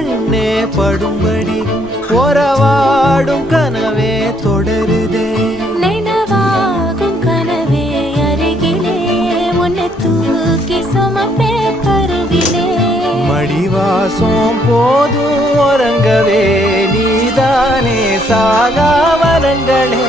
கண்ணே படும்படி உறவாடும் கனவே தொடருதே நினைவாகும் கனவே அருகிலே உன்னை தூக்கி சுமப்பே கருவிலே மடிவாசம் போதும் உறங்கவே நீதானே சாகா வரங்களே